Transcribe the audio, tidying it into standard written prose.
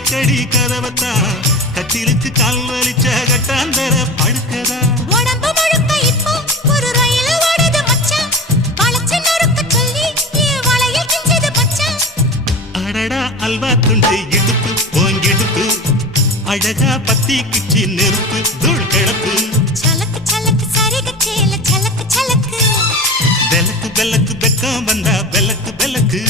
அடிக்கடி கதவத்தா கட்டிலுக்கு கால் வலிச்ச கட்டாந்தர படுக்கதா உடம்பு முழுக்க இப்போ ஒரு ரயில் ஓடுது மச்சான் வளைச்சு நறுக்க சொல்லி வளையல் கிஞ்சது மச்சான் அடடா அல்வா துண்டு இடுப்பு போங்கிடுப்பு அழகா பத்தி கிச்சி நெருப்பு தூள் கிளப்பு சலக்கு சலக்கு சரிக சேல சலக்கு சலக்கு வெலக்கு வெலக்கு வெக்கம் வந்தா வெலக்கு வெலக்கு